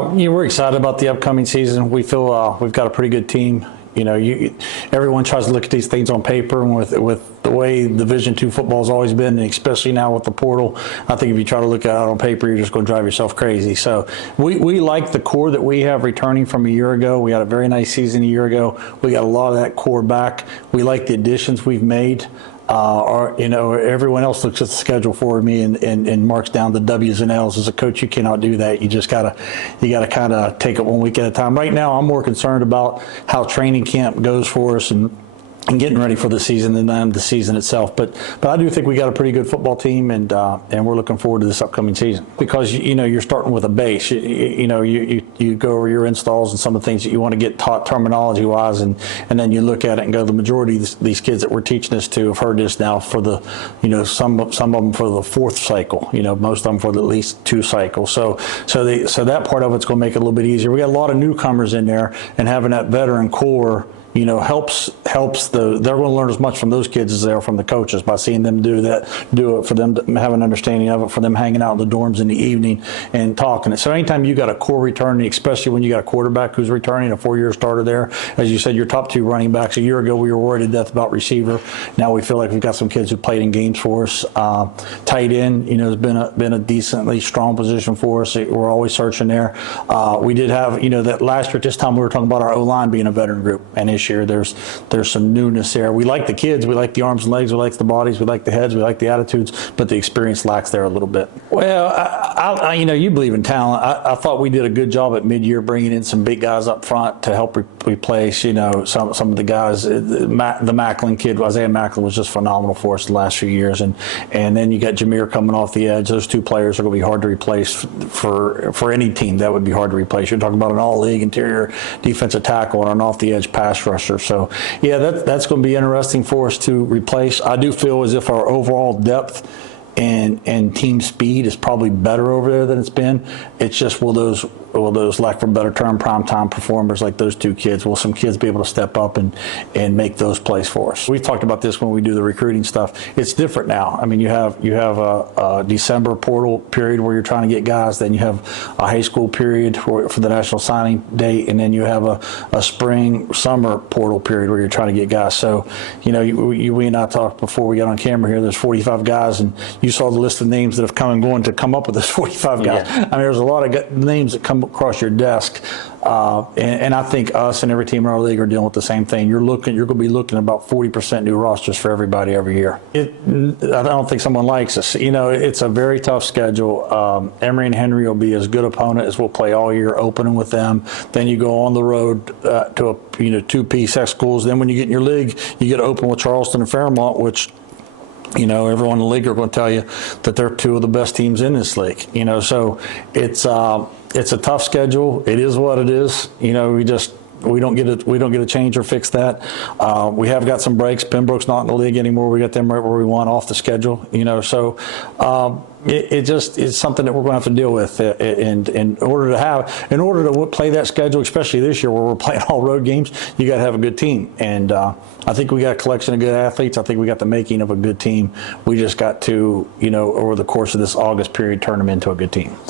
We're excited about the upcoming season. We feel we've got a pretty good team. Everyone tries to look at these things on paper, and with the way Division II football has always been, and especially now with the portal, I think if you try to look at it on paper, you're just going to drive yourself crazy. So we like the core that we have returning from a year ago. We had a very nice season a year ago. We got a lot of that core back. We like the additions we've made. Everyone else looks at the schedule for me and marks down the W's and L's. As a coach, you cannot do that. You gotta kind of take it one week at a time. Right now, I'm more concerned about how training camp goes for us and getting ready for the season than the season itself. But I do think we got a pretty good football team, and we're looking forward to this upcoming season because you're starting with a base. You go over your installs and some of the things that you want to get taught terminology wise, and then you look at it and go, the majority of these kids that we're teaching this to have heard this now for the some of them for the fourth cycle. Most of them for at least 2 cycles. So that part of it's going to make it a little bit easier. We got a lot of newcomers in there, and having that veteran core helps they're going to learn as much from those kids as they are from the coaches by seeing them do it, for them to have an understanding of it, for them hanging out in the dorms in the evening and talking. So anytime you got a core returning, especially when you got a quarterback who's returning, a 4-year starter there, as you said, your top 2 running backs. A year ago, we were worried to death about receiver. Now we feel like we've got some kids who played in games for us. Tight end, has been a decently strong position for us. We're always searching there. We did have, that last year at this time we were talking about our O-line being a veteran group, and year there's some newness there. We like the kids, we like the arms and legs, we like the bodies, we like the heads, we like the attitudes, but the experience lacks there a little bit. Well, you believe in talent. I thought we did a good job at mid-year bringing in some big guys up front to help replace some of the guys. The Macklin kid, Isaiah Macklin, was just phenomenal for us the last few years, and then you got Jameer coming off the edge. Those 2 players are going to be hard to replace for any team. That would be hard to replace. You're talking about an all-league interior defensive tackle and an off-the-edge pass rusher. So, yeah, that's going to be interesting for us to replace. I do feel as if our overall depth and team speed is probably better over there than it's been. It's just will those, lack for a better term, primetime performers like those 2 kids, will some kids be able to step up and make those plays for us? We've talked about this when we do the recruiting stuff. It's different now. I mean, you have a December portal period where you're trying to get guys, then you have a high school period for the national signing date, and then you have a summer portal period where you're trying to get guys. So, we and I talked before we got on camera here, there's 45 guys, and you saw the list of names that have come and gone to come up with those 45 guys. Yeah. I mean, there's a lot of names that come across your desk, and I think us and every team in our league are dealing with the same thing. You're going to be looking at about 40% new rosters for everybody every year. I don't think someone likes us. It's a very tough schedule. Emory and Henry will be as good opponent as we'll play all year, opening with them. Then you go on the road to a 2 PSEC schools. Then when you get in your league, you get to open with Charleston and Fairmont, which everyone in the league are going to tell you that they're 2 of the best teams in this league. So it's a tough schedule. It is what it is. We don't get to change or fix that. We have got some breaks. Pembroke's not in the league anymore. We got them right where we want off the schedule. So it just is something that we're going to have to deal with. And in order to play that schedule, especially this year where we're playing all road games, you got to have a good team. And I think we got a collection of good athletes. I think we got the making of a good team. We just got to, over the course of this August period, turn them into a good team.